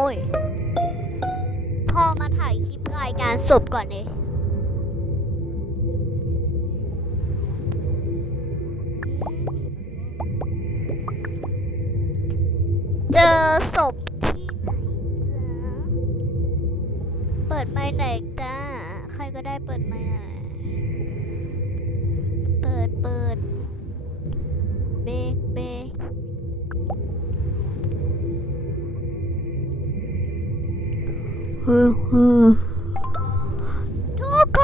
โอ้ย พอมาถ่ายคลิปรายการศพก่อนเลยเจอศพที่ไหนจ๊ะเปิดไมค์ไหนจ้า ใครก็ได้เปิดไมค์หนเปิดเปิดเบรก ทุกค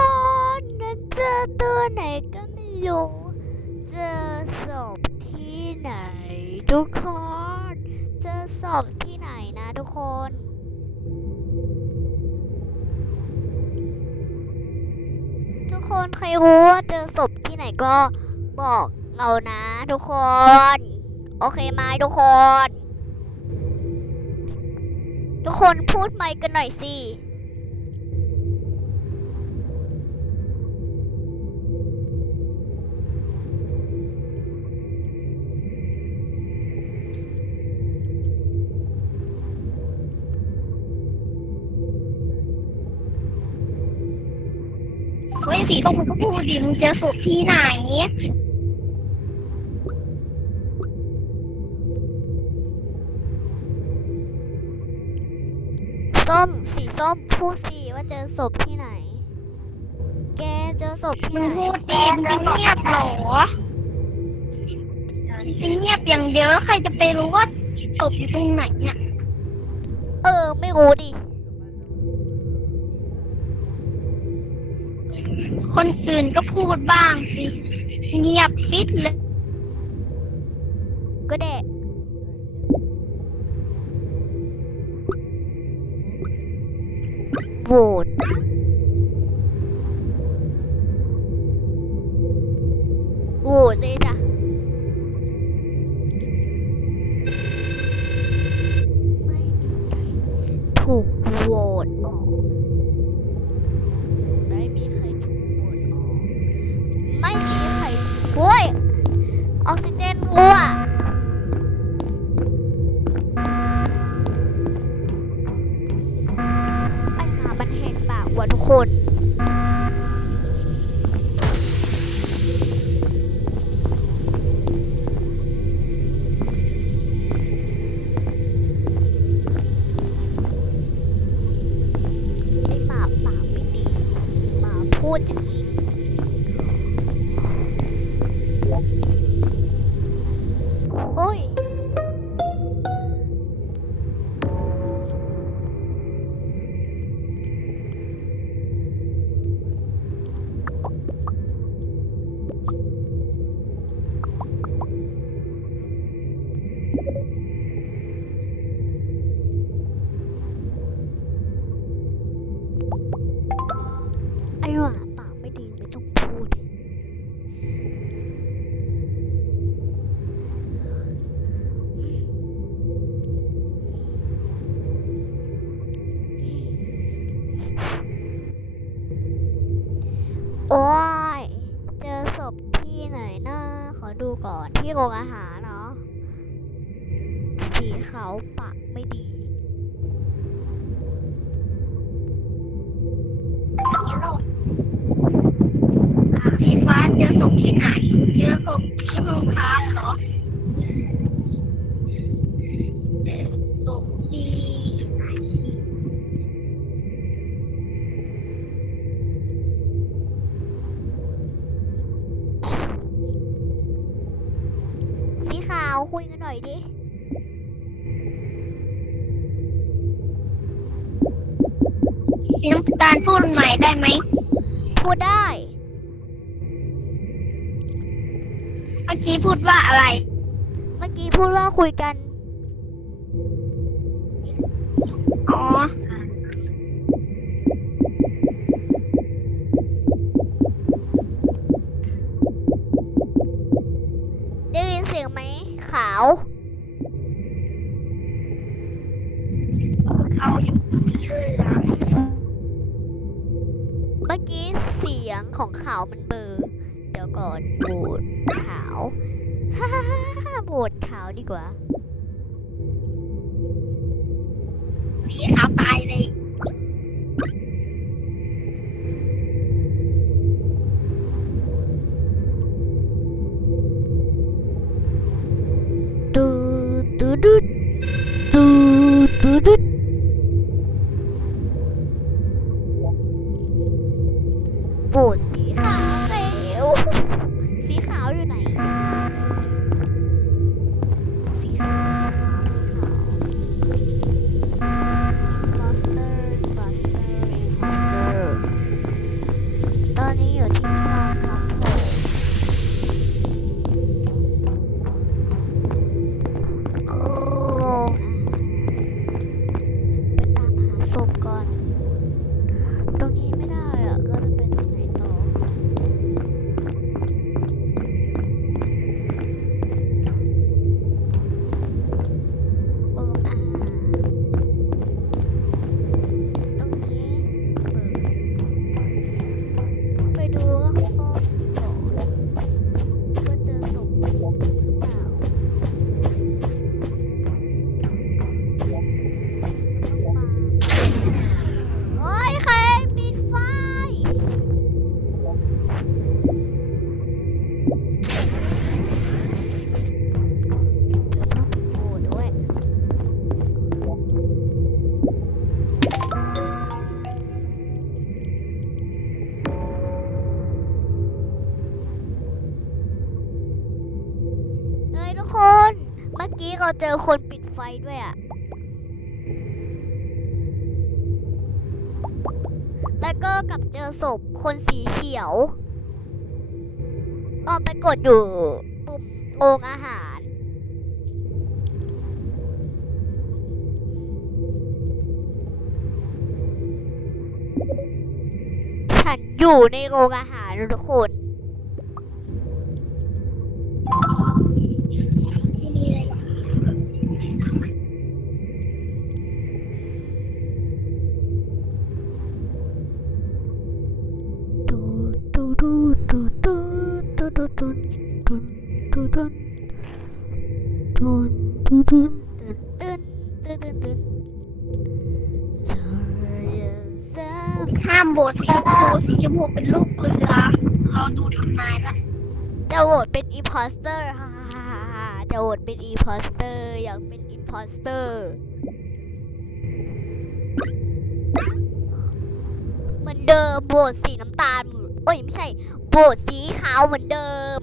นนั้นเจอตัวไหนก็ไม่รู้เจอศพที่ไหน ทุกคน เจอศพที่ไหนนะทุกคนทุกคนใครรู้ว่าเจอศพที่ไหนก็บอกเรานะทุกคน โอเคไหมทุกคน ทุกคนพูดไมค์กันหน่อยสิเฮ้ยสีส้มมันก็พูดดิมึงเจอศพที่ไหน ม สีส้มพูดสิว่าเจอศพที่ไหน แกเจอศพที่มึไหงน พูดดิมึงจะเงียบเหรอจะเงียบอย่างเดียวแล้วใครจะไปรู้ว่าศพอยู่ตรงไหนเนี่ยเออ ไม่รู้ดิ คนอื่นก็พูดบ้างสิ เงียบปิดเลย ก็แดะ โว่ะทุกคน ไอ้หมาปากไม่ดีไม่ต้องพูด โอ้ย เจอศพที่ไหนนะขอดูก่อนที่โรงอาหารเนาะสีขาวปากไม่ดีสี ฟ้าเจอศพที่ไหนเจอศพที่โรงพยาบาลเหรอเจอศพที่ไหนสีขาวคุยกันหน่อยดิสีน้ำตาลพูดใหม่ได้ไหมพูดได้ กี้พูดว่าอะไร เมื่อกี้พูดว่าคุยกัน อ๋อ ได้ยินเสียงไหมขาว เอาอยู่ชื่อร้านเมื่อกี้เสียงของขาวมันเบลอร์เดี๋ ยวก่อนโหวตขาวฮ่าฮ่าฮ่าฮ่าโหวตขาวดีกว่าสสีขาวตายเลยตูตูดูตูตูดู เจอคนปิดไฟด้วยอะแล้วก็กลับเจอศพคนสีเขียวก็ไปกดอยู่ปุ่มโรงอาหาร ฉันอยู่ในโรงอาหารทุกคน ห้ามโบดสีชมพูสีชมพูเป็นลูกเรือเขาดูทำนายละจะโหวตเป็นอีพอสเตอร์ฮ่าฮ่าฮ่าฮ่าจะโหวตเป็นอีพอสเตอร์อยากเป็นอีพอสเตอร์เหมือนเดิมโหวตสีน้ำตาลเอ้ยไม่ใช่โหวตสีขาวเหมือนเดิม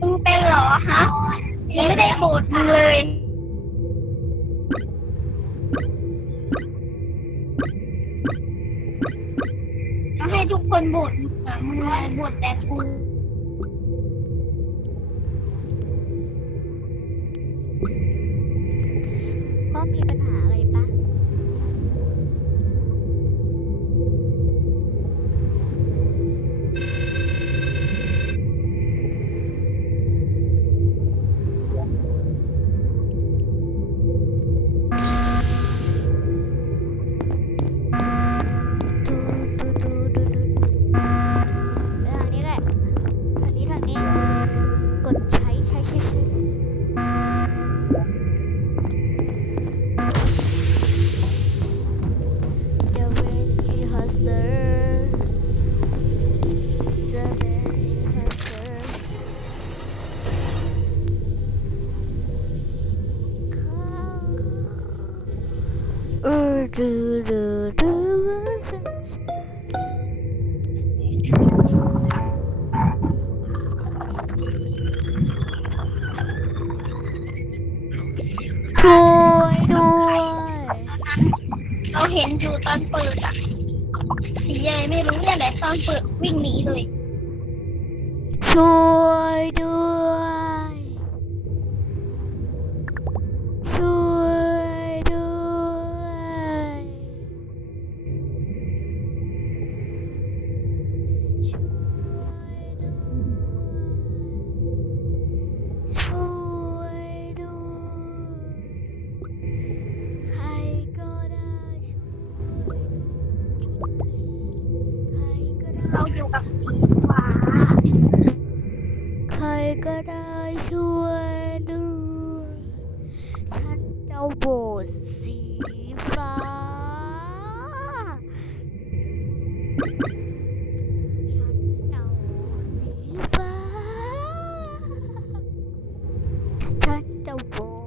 มึงเป็นเหรอฮะยังไม่ได้โบดมึงเลย บทเมือนมันบทแต่คุณ ช่วยด้วยเราเห็นอยู่ตอนเปิดอะสีอะไรไม่รู้เนี่ยแหละตอนเปิดวิ่งหนีเลย ช่วยด้วย เราอยู่กับผีหวาใครก็ได้ช่วยด้วยฉันเจ้าโบสสีฟ้า ฉันเจ้าสีฟ้า ฉันเจ้าโบส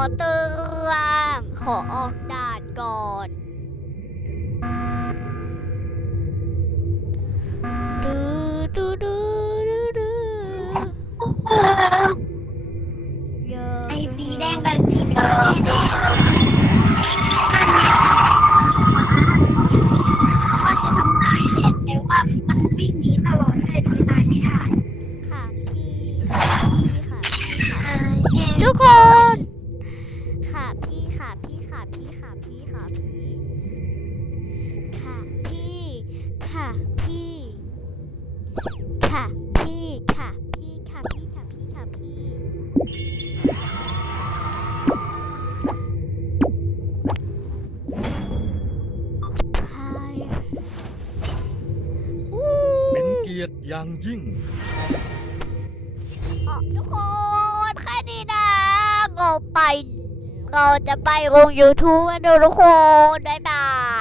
วยฉันขอออกด่านก่อนดูดูดูดูดูอยากไอ้สีแดงกันสีแดง เป็นเกียรติอย่างยิ่ง อ๋อทุกคนแค่นี้นะเราไป เราจะไปลง YouTube มาดูทุกคนบ๊ายบาย